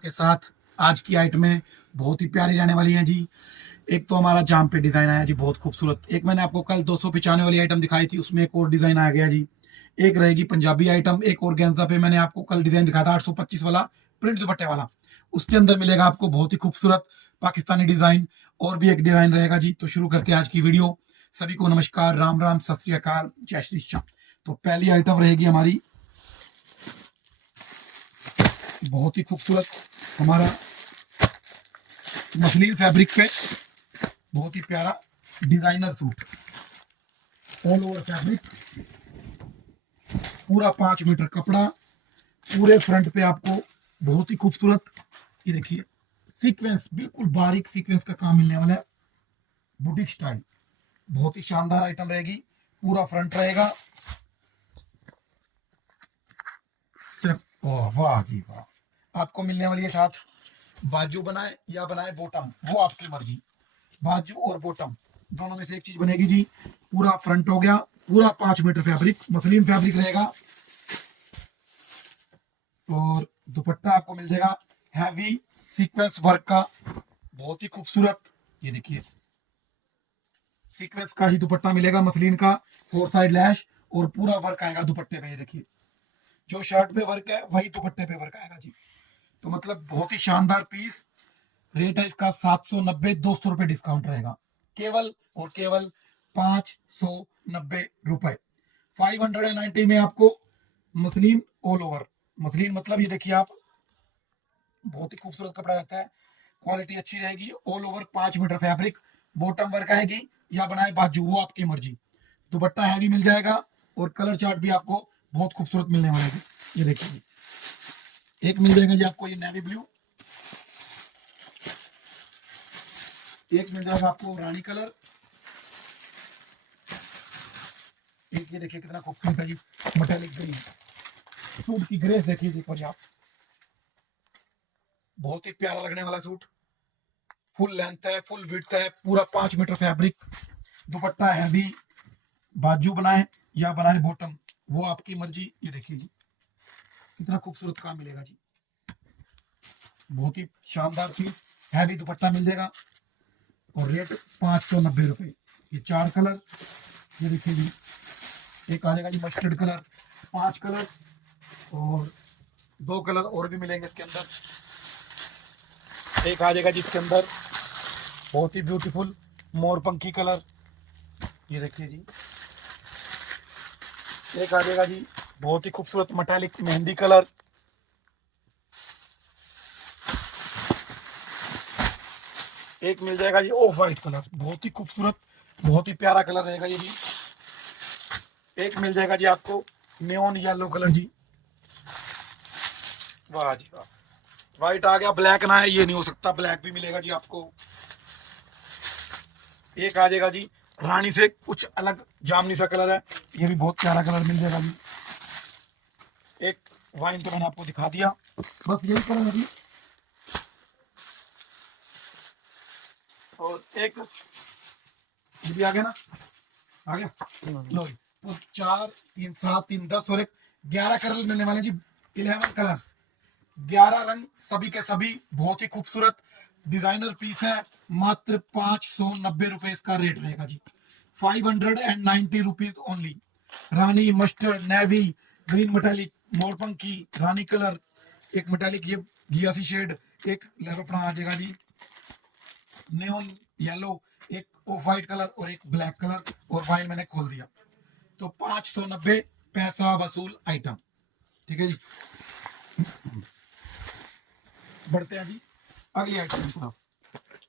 के साथ आज की आइटमें बहुत ही प्यारी रहने वाली हैं जी। एक तो हमारा जाम पे डिजाइन आया जी, बहुत खूबसूरत। एक मैंने आपको कल 295 वाली आइटम दिखाई थी, उसमें एक और डिजाइन आ गया जी। एक रहेगी पंजाबी आइटम, एक और गेंजा पे मैंने आपको कल डिजाइन दिखाया था 825 वाला प्रिंट दुपट्टे वाला। उसके अंदर मिलेगा आपको बहुत ही खूबसूरत पाकिस्तानी डिजाइन। और भी एक डिजाइन रहेगा जी। तो शुरू करते हैं आज की वीडियो। सभी को नमस्कार, राम राम, सत श्री अकाल, जय श्री श्याम। तो पहली आइटम रहेगी हमारी बहुत ही खूबसूरत, हमारा मसलिन फैब्रिक पे बहुत ही प्यारा designer suit, all over fabric, पूरा 5 मीटर कपड़ा, पूरे फ्रंट पे आपको बहुत ही खूबसूरत, ये देखिए सीक्वेंस, बिल्कुल बारीक सीक्वेंस का काम मिलने वाला है, बुटीक स्टाइल। बहुत ही शानदार आइटम रहेगी। पूरा फ्रंट रहेगा, सिर्फ वाह जी वाह। आपको मिलने वाली है साथ बाजू बनाए या बनाए बॉटम, वो आपकी मर्जी। बाजू और बॉटम दोनों में से एक चीज बनेगी जी। पूरा फ्रंट हो गया, पूरा 5 मीटर फैब्रिक, मसलिन फैब्रिक रहेगा। और दुपट्टा आपको मिल जाएगा हैवी सीक्वेंस वर्क का, बहुत ही खूबसूरत। ये देखिए सीक्वेंस का ही दुपट्टा मिलेगा, मसलिन का, 4 साइड लैश और पूरा वर्क आएगा दुपट्टे पे। ये देखिए जो शर्ट पे वर्क है वही दुपट्टे पे वर्क आएगा जी। तो मतलब बहुत ही शानदार पीस। रेट है इसका 790, 200 रुपए डिस्काउंट रहेगा, केवल और केवल 590 रुपए। 590 में आपको मसलिन ऑल ओवर। मसलिन मतलब ये देखिए आप, बहुत ही खूबसूरत कपड़ा रहता है, क्वालिटी अच्छी रहेगी। All over 5 metre fabric, bottom work आएगी या बनाए बाजू, वो आपकी मर्जी। दुपट्टा हैवी मिल जाएगा और कलर चार्ट भी आपको बहुत खूबसूरत मिलने वाला है। ये देखिए एक मिल जाएगा जी आपको ये नेवी ब्लू, एक मिल जाएगा आपको रानी कलर, एक ये देखिए कितना खूबसूरत है जी मेटालिक ग्रीन। सूट की ग्रेस देखिए एक बार आप, बहुत ही प्यारा लगने वाला सूट। फुल लेंथ है, फुल विड्थ है, पूरा 5 मीटर फैब्रिक, दुपट्टा हैवी, बाजू बनाए या बनाए बॉटम, वो आपकी मर्जी। ये देखिए जी कितना खूबसूरत काम मिलेगा जी, बहुत ही शानदार पीस, हैवी दुपट्टा मिल जाएगा। और रेट 590 रुपए। ये 4 कलर, ये देखिए जी, एक आ जाएगा जी मस्टर्ड कलर, 5 कलर और 2 कलर और भी मिलेंगे इसके अंदर। एक आ जाएगा जिसके अंदर बहुत ही ब्यूटीफुल मोरपंखी कलर, ये देखिए जी। एक आ जाएगा जी बहुत ही खूबसूरत मेटालिक मेहंदी कलर। एक मिल जाएगा जी ऑफ वाइट कलर, बहुत ही खूबसूरत, बहुत ही प्यारा कलर रहेगा ये भी। एक मिल जाएगा जी आपको नियॉन येलो कलर जी, वाह जी वाह। व्हाइट आ गया, ब्लैक ना है ये नहीं हो सकता, ब्लैक भी मिलेगा जी आपको। एक आ जाएगा जी रानी से कुछ अलग जामनी सा कलर है, ये भी बहुत प्यारा कलर मिल जाएगा जी। एक वाइन तो मैंने आपको दिखा दिया, बस यही कलर है जी। और एक ये भी आ गया ना, आ गया लो जी। तो 4 3 7 3 10 और एक 11 कलर मिलने वाले जी। 11 कलर्स, 11 रंग, सभी के सभी बहुत ही खूबसूरत डिजाइनर पीस है। मात्र 590 रुपए इसका रेट रहेगा जी, 590 रुपीज ओनली। रानी, मस्टर्ड, नेवी, ग्रीन मेटालिक, मोरपंखी, रानी कलर, एक मेटालिक ये घियासी शेड, एक अपना आ जाएगा जी नियॉन येलो, एक ऑफ वाइट कलर और एक ब्लैक कलर, और वाइन मैंने खोल दिया। तो 590 पैसा वसूल आइटम, ठीक है जी। बढ़ते हैं जी अगली आइटम की तरफ।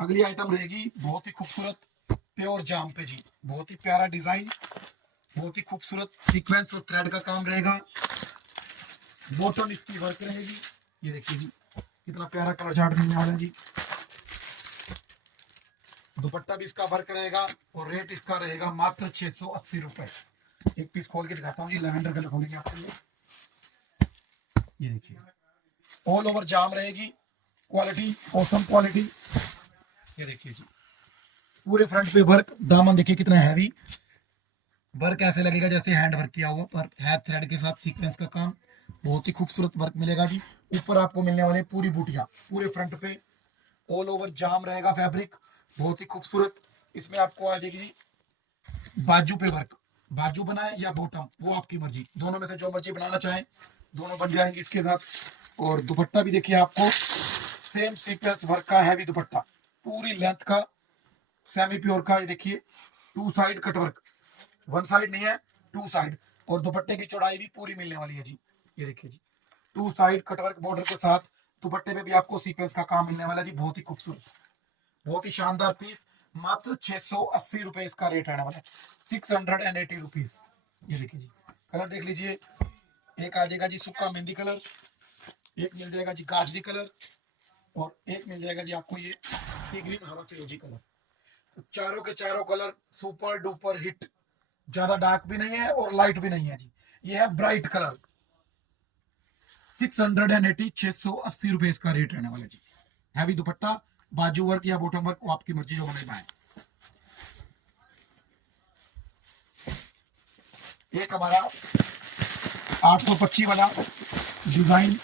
अगली आइटम रहेगी बहुत ही खूबसूरत प्योर जाम पे जी, बहुत ही प्यारा डिजाइन, बहुत ही खूबसूरत सीक्वेंस और थ्रेड का काम रहेगा। बॉटम इसकी वर्क रहेगी, ये देखिए जी कितना प्यारा कलर चार्ट मिलने वाला है जी। दुपट्टा भी इसका वर्क रहेगा और रेट इसका रहेगा मात्र 680 रुपए। एक पीस खोल के दिखाता हूँ जी, लेवेंडर कलर खोलेंगे आपके लिए। ये देखिए ऑल ओवर जाम रहेगी, क्वालिटी ऑसम क्वालिटी। ये देखिए जी पूरे फ्रंट पे वर्क, दामन देखिए कितना हैवी वर्क, ऐसे लगेगा जैसे हैंड वर्क किया हुआ, पर है थ्रेड के साथ सीक्वेंस का काम, बहुत ही खूबसूरत वर्क मिलेगा जी। ऊपर आपको मिलने वाले पूरी बूटियां, पूरे फ्रंट पे ऑल ओवर जाम रहेगा फैब्रिक, बहुत ही खूबसूरत। इसमें आपको आ जाएगी बाजू पे वर्क, बाजू बनाए या बॉटम वो आपकी मर्जी, दोनों में से जो मर्जी बनाना चाहें दोनों बन जाएंगे इसके साथ। और दुपट्टा भी देखिए आपको सेम सीक्वेंस वर्क का हैवी दुपट्टा, पूरी लेंथ का सेमी प्योर का। ये देखिए two side cut work, one side नहीं है टू साइड। और दुपट्टे की चौड़ाई भी पूरी मिलने वाली है जी। ये देखिए जी टू साइड कटवर्क बॉर्डर के साथ दुपट्टे पे भी आपको सीक्वेंस का काम मिलने वाला है जी। बहुत ही खूबसूरत, बहुत ही शानदार पीस। मात्र 680 रुपए इसका रेट रहने वाला है, 680 रुपीज। ये देखिए जी कलर देख लीजिए, एक आ जाएगा जी सुक्का मेहंदी कलर, एक मिल जाएगा जी गाजरी कलर, और एक मिल जाएगा जी आपको ये सी ग्रीन हरा फिरोजी कलर। तो चारों के चारों कलर सुपर डुपर हिट, ज्यादा डार्क भी नहीं है और लाइट भी नहीं है जी। ये है ब्राइट कलर, 680 680 रुपए इसका रेट रहने वाला जी। हैवी दुपट्टा, बाजू वर्क या बॉटम वर्क वो आपकी मर्जी जो बने पाए। एक हमारा 825 वाला डिजाइन,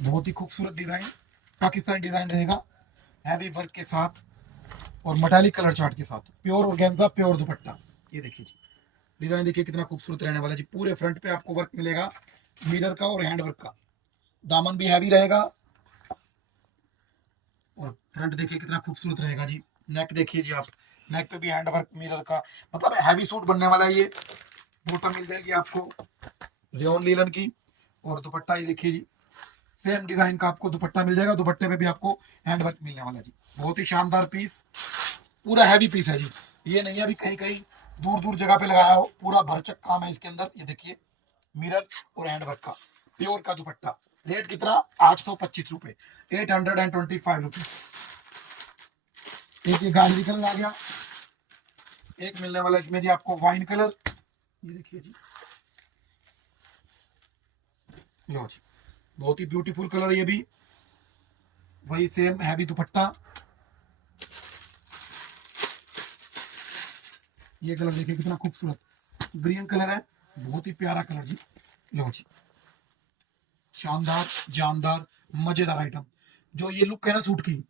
बहुत ही खूबसूरत डिजाइन, पाकिस्तानी डिजाइन रहेगा हैवी वर्क के साथ और मेटालिक कलर चार्ट के साथ, प्योर ऑर्गेन्जा प्योर दुपट्टा। ये देखिए जी डिजाइन देखिए कितना खूबसूरत रहने वाला जी। पूरे फ्रंट पे आपको वर्क मिलेगा मिरर का और हैंड वर्क का, दामन भी हैवी रहेगा और फ्रंट देखिए कितना खूबसूरत रहेगा जी। नेक देखिए जी आप, नेक पे भी हैंड वर्क मिरर का, मतलब हैवी सूट बनने वाला है ये। बॉटम मिल जाएगी आपको रेयन लीलन की, और दुपट्टा ये देखिए जी सेम डिजाइन का आपको दुपट्टा मिल जाएगा, दुपट्टे पे भी आपको हैंड वर्क मिलने वाला है जी। बहुत ही शानदार पीस, पूरा हैवी पीस है जी। ये नहीं है अभी कहीं कहीं दूर दूर जगह पे लगाया हो, पूरा भरचक काम है इसके अंदर। ये देखिए मिरर और हैंड वर्क का प्योर का दुपट्टा। रेट कितना 825 रुपए, 825 रुपीज। एक ये गाजरी कलर आ गया, एक मिलने वाला इसमें जी आपको वाइन कलर। ये देखिए जी लो जी बहुत ही ब्यूटीफुल कलर, ये भी वही सेम हैवी दुपट्टा। ये कलर देखिए कितना खूबसूरत ग्रीन कलर है, बहुत ही प्यारा कलर जी। लो जी शानदार जानदार मजेदार आइटम। जो ये लुक है ना सूट की,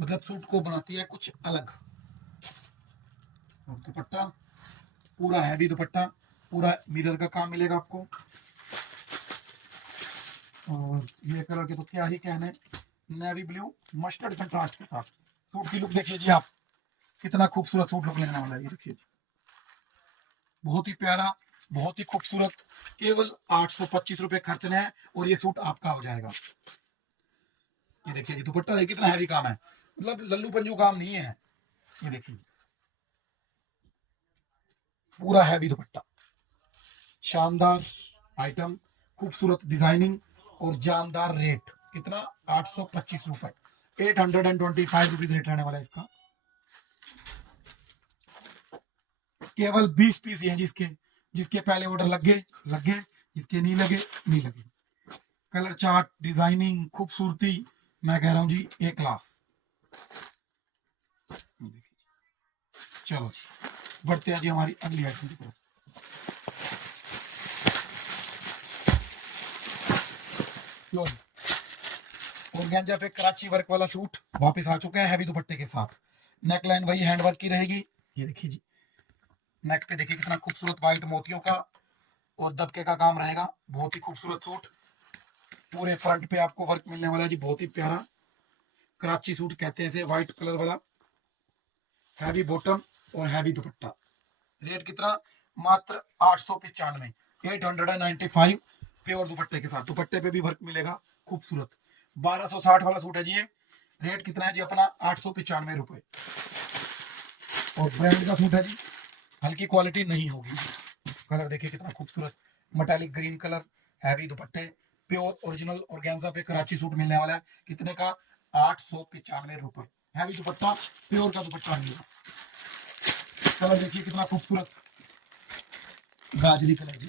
मतलब सूट को बनाती है कुछ अलग। और दुपट्टा पूरा हैवी दुपट्टा, पूरा मिरर का काम मिलेगा आपको। और ये कलर के तो क्या ही कहने, नेवी ब्लू मस्टर्ड कंट्रास्ट के साथ सूट की लुक देखिए जी आप, कितना खूबसूरत सूट लुक लेने वाला है। ये देखिए बहुत ही प्यारा, बहुत ही खूबसूरत। केवल 825 रुपए खर्चने हैं और ये सूट आपका हो जाएगा। ये देखिए जी दुपट्टा देखिए कितना हैवी काम है, मतलब लल्लू पंजू काम नहीं है। ये देखिए पूरा हैवी दुपट्टा, शानदार आइटम, खूबसूरत डिजाइनिंग और जानदार रेट कितना 825 रुपए, 825 रुपीज रेट रहने वाला है इसका। केवल 20 पीस ही हैं जिसके जिसके पहले ऑर्डर लग गए, जिसके नहीं लगे नहीं लगे। कलर चार्ट डिजाइनिंग खूबसूरती मैं कह रहा हूं जी ए क्लास। चलो जी बढ़ते हैं जी हमारी अगली आइटम की तरफ। लो ऑर्गेन्जा पे कराची वर्क वाला सूट वापस आ चुका है हैवी दुपट्टे के साथ। नेक लाइन वही हैंड वर्क की रहेगी। ये देखिए जी नेक पे देखिए कितना खूबसूरत व्हाइट मोतियों का और दबके का काम रहेगा, बहुत ही खूबसूरत सूट। पूरे फ्रंट पे आपको वर्क मिलने वाला है जी, बहुत ही प्यारा कराची सूट कहते हैं इसे, व्हाइट कलर वाला। हैवी बॉटम और हैवी दुपट्टा। रेट कितना मात्र 895, 895 प्योर दुपट्टे के साथ। दुपट्टे पे भी वर्क मिलेगा खूबसूरत। 1260 वाला सूट है जी ये। रेट कितना है जी अपना 895 रुपए। और ब्रांड का सूट है जी, हल्की क्वालिटी नहीं होगी। कलर देखिए कितना खूबसूरत मेटालिक ग्रीन कलर, हैवी दुपट्टे, प्योर ओरिजिनल ऑर्गेन्जा पे कराची सूट मिलने वाला है। कितने का 895 रुपए। हैवी दुपट्टा प्योर का दुपट्टा मिलेगा। कलर देखिए कितना खूबसूरत गाजरी कलर जी,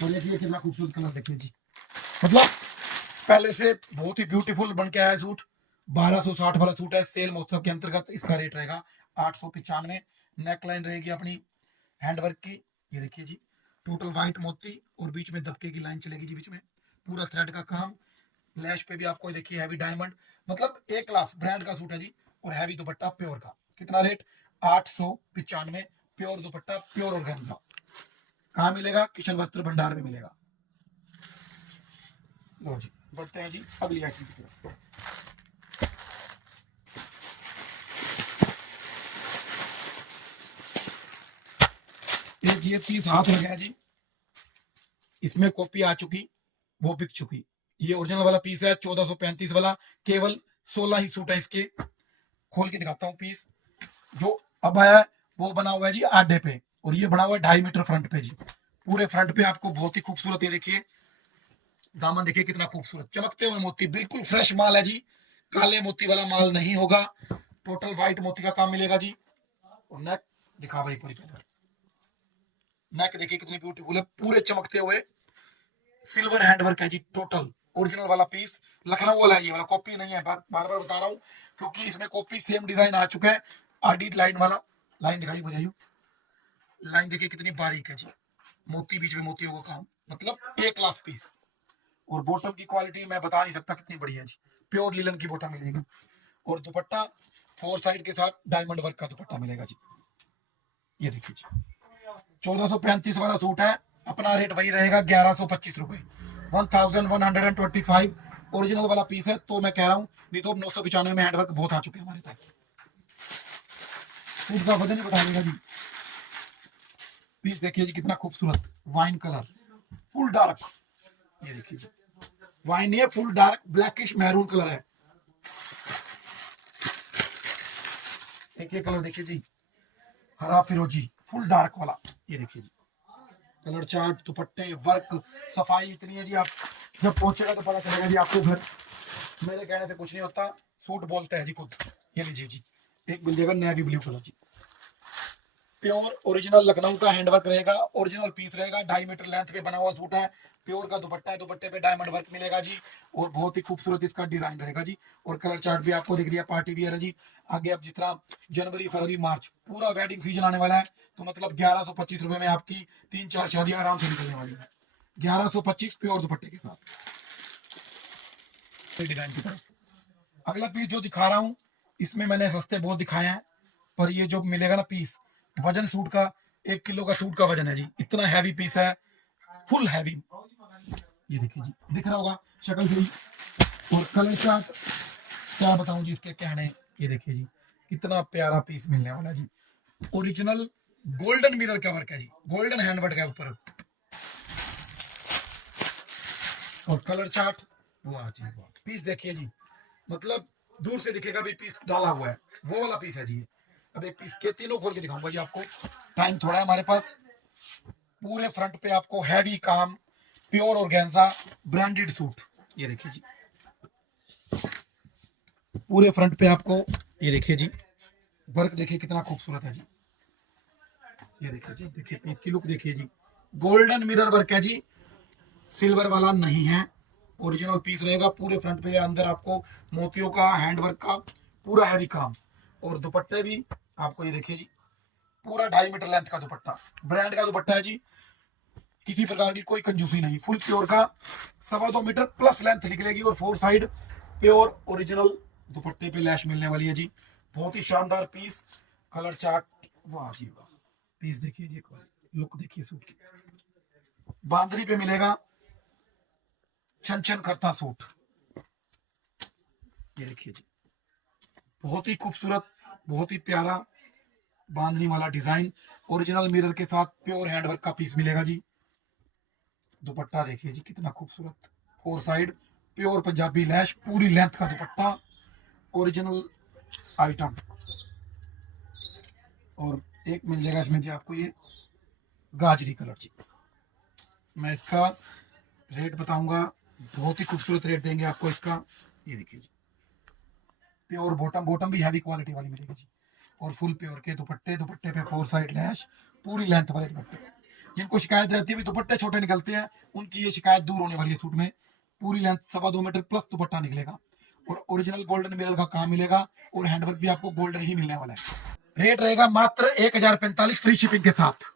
तो देखिए कितना खूबसूरत कलर देखिए जी, मतलब पहले से बहुत ही ब्यूटीफुल बन के आया सूट। 1260 वाला सूट है, सेल महोत्सव के अंतर्गत इसका रेट रहेगा 895। नेक लाइन रहेगी अपनी हैंडवर्क की। ये देखिए जी टोटल व्हाइट मोती और बीच में दबके की लाइन चलेगी जी, बीच में पूरा थ्रेड का काम। लैश पे भी आपको देखिए हैवी डायमंड, मतलब एक क्लास ब्रांड का सूट है जी। और हैवी दुपट्टा प्योर का, कितना रेट 895, प्योर दुपट्टा प्योर ऑर्गेन्जा। कहाँ मिलेगा? किशन वस्त्र भंडार में मिलेगा। लो जी, बढ़ते हैं जी अगली आइटम की तरफ। एक ये पीस हाथ लगे हैं जी, इसमें कॉपी आ चुकी, वो बिक चुकी। ये ओरिजिनल वाला पीस है 1435 वाला, केवल 16 ही सूट है इसके। खोल के दिखाता हूँ पीस। जो अब आया है वो बना हुआ है जी आधे पे, और ये बना हुआ है 2.5 मीटर फ्रंट पे जी। पूरे फ्रंट पे आपको बहुत ही खूबसूरत, ये देखिए दामन देखिए कितना खूबसूरत, चमकते हुए मोती, बिल्कुल फ्रेश माल है जी, काले मोती वाला माल नहीं होगा। टोटल व्हाइट मोती का काम मिलेगा जी। और नेक दिखा भाई पूरी पहले, नेक देखिए कितनी ब्यूटीफुल है, पूरे चमकते हुए सिल्वर हैंडवर्क है जी। टोटल ओरिजिनल वाला पीस लखनऊ वाला है, ये वाला कॉपी नहीं है। बार बार बता रहा हूँ क्योंकि इसमें कॉपी सेम डिजाइन आ चुका है। आडी लाइन वाला, लाइन दिखाई बुझाइयो, लाइन देखिए कितनी बारीक है जी, मोती बीच में मोतियों का काम, मतलब एक क्लास पीस। और बॉटम की क्वालिटी मैं बता नहीं सकता कितनी बढ़िया है जी, प्योर लिलन की बॉटम मिलेगी। और दुपट्टा 4 साइड के साथ डायमंड वर्क का दुपट्टा मिलेगा जी। ये देखिए जी 1435 वाला सूट है, अपना रेट वही रहेगा 1125 रुपए, 1125। ओरिजिनल वाला पीस है तो मैं कह रहा हूँ, नहीं तो 995 में हैंडवर्क बहुत आ चुके हैं हमारे पास। सूट का वजन ही बढ़ा देगा जी। पीस देखिए जी कितना खूबसूरत, वाइन कलर, फुल डार्क। ये देखिए जी, वाइन नहीं है, full dark blackish maroon colour है। एक ये कलर देखिए जी, हरा फिरोजी, फुल डार्क वाला। ये देखिए जी कलर चार्ट, दुपट्टे, वर्क, सफाई इतनी है जी, आप जब पहुंचेगा तो पता चलेगा जी आपको घर। मेरे कहने से कुछ नहीं होता, सूट बोलते हैं जी खुद। ये लीजिए जी, एक मिल जाएगा नेवी ब्लू कलर जी, प्योर ओरिजिनल लखनऊ का हैंडवर्क रहेगा, ओरिजिनल पीस रहेगा, 2.5 मीटर लेंथ पे बना हुआ सूट है, प्योर का दुपट्टा है, दुपट्टे पे डायमंड वर्क मिलेगा जी। और बहुत ही खूबसूरत इसका डिजाइन रहेगा जी। और कलर चार्ट भी आपको दिख रही है, पार्टी वियर है जी। आगे अब जितना जनवरी फरवरी मार्च पूरा वेडिंग सीजन आने वाला है, तो मतलब 1125 रुपए में आपकी 3-4 शादियां आराम से निकलने वाली है। 1125 प्योर दुपट्टे के साथ। डिजाइन की तरफ अगला पीस जो दिखा रहा हूँ, इसमें मैंने सस्ते बहुत दिखाए हैं, पर ये जो मिलेगा ना पीस, वजन सूट का 1 किलो का सूट का वजन है जी, इतना हैवी पीस है, फुल हैवी। ये देखिए जी, दिख रहा होगा शक्ल से ही। और कलर चार्ट क्या बताऊं जी इसके कहने। ये देखिए जी कितना प्यारा पीस मिलने वाला जी, ओरिजिनल गोल्डन मिरर का वर्क है जी, गोल्डन हैंडवर्क है ऊपर। और कलर चार्ट, वाह जी वाह, पीस देखिए जी, मतलब दूर से दिखेगा भी पीस डाला हुआ है, वो वाला पीस है जी। अब एक पीस के तीनों खोल के दिखाऊंगा जी आपको, टाइम थोड़ा है हमारे पास। पूरे फ्रंट पे आपको हैवी काम, प्योर ऑर्गेन्जा ब्रांडेड सूट। ये देखिए जी पूरे फ्रंट पे आपको, ये देखिए जी वर्क देखिए कितना खूबसूरत है जी। ये देखिए जी, देखिए पीस की लुक देखिए जी, गोल्डन मिरर वर्क है जी, सिल्वर वाला नहीं है। ओरिजिनल पीस रहेगा, पूरे फ्रंट पे अंदर आपको मोतियों का हैंडवर्क का पूरा हैवी काम। और दुपट्टे भी आपको ये देखिए जी, पूरा 2.5 मीटर लेंथ का दुपट्टा, ब्रांड का दुपट्टा है जी, किसी प्रकार की कोई कंजूसी नहीं, फुल प्योर का 2.25 मीटर प्लस लेंथ निकलेगी। और 4 साइड प्योर ओरिजिनल दुपट्टे पे लैश मिलने वाली है जी। बहुत ही शानदार पीस, कलर चार्ट, वाह जी वाह, पीस देखिए जी, लुक देखिए सूट की। बांदरी पे मिलेगा छन छन करता सूट। ये देखिए जी बहुत ही खूबसूरत, बहुत ही प्यारा बांधनी वाला डिजाइन, ओरिजिनल मिरर के साथ प्योर हैंडवर्क का पीस मिलेगा जी। दुपट्टा देखिए जी कितना खूबसूरत, 4 साइड प्योर पंजाबी लैश, पूरी लेंथ का दुपट्टा, ओरिजिनल आइटम। और एक मिल जाएगा इसमें जी आपको ये गाजरी कलर जी। मैं इसका रेट बताऊंगा, बहुत ही खूबसूरत रेट देंगे आपको इसका। ये देखिए जी प्योर बॉटम, बॉटम भी हैवी क्वालिटी वाली मिलेगी जी। और फुल प्योर के दुपट्टे, दुपट्टे पे 4 साइड लैश, पूरी लेंथ वाले दुपट्टे। जिनको शिकायत रहती है भी दुपट्टे छोटे निकलते हैं, उनकी ये शिकायत दूर होने वाली है। सूट में पूरी लेंथ 2.25 मीटर प्लस दुपट्टा निकलेगा, और ओरिजिनल गोल्डन मिरर का काम मिलेगा, और हैंडवर्क भी आपको गोल्डन ही मिलने वाला है। रेट रहेगा मात्र 1045 फ्री शिपिंग के साथ।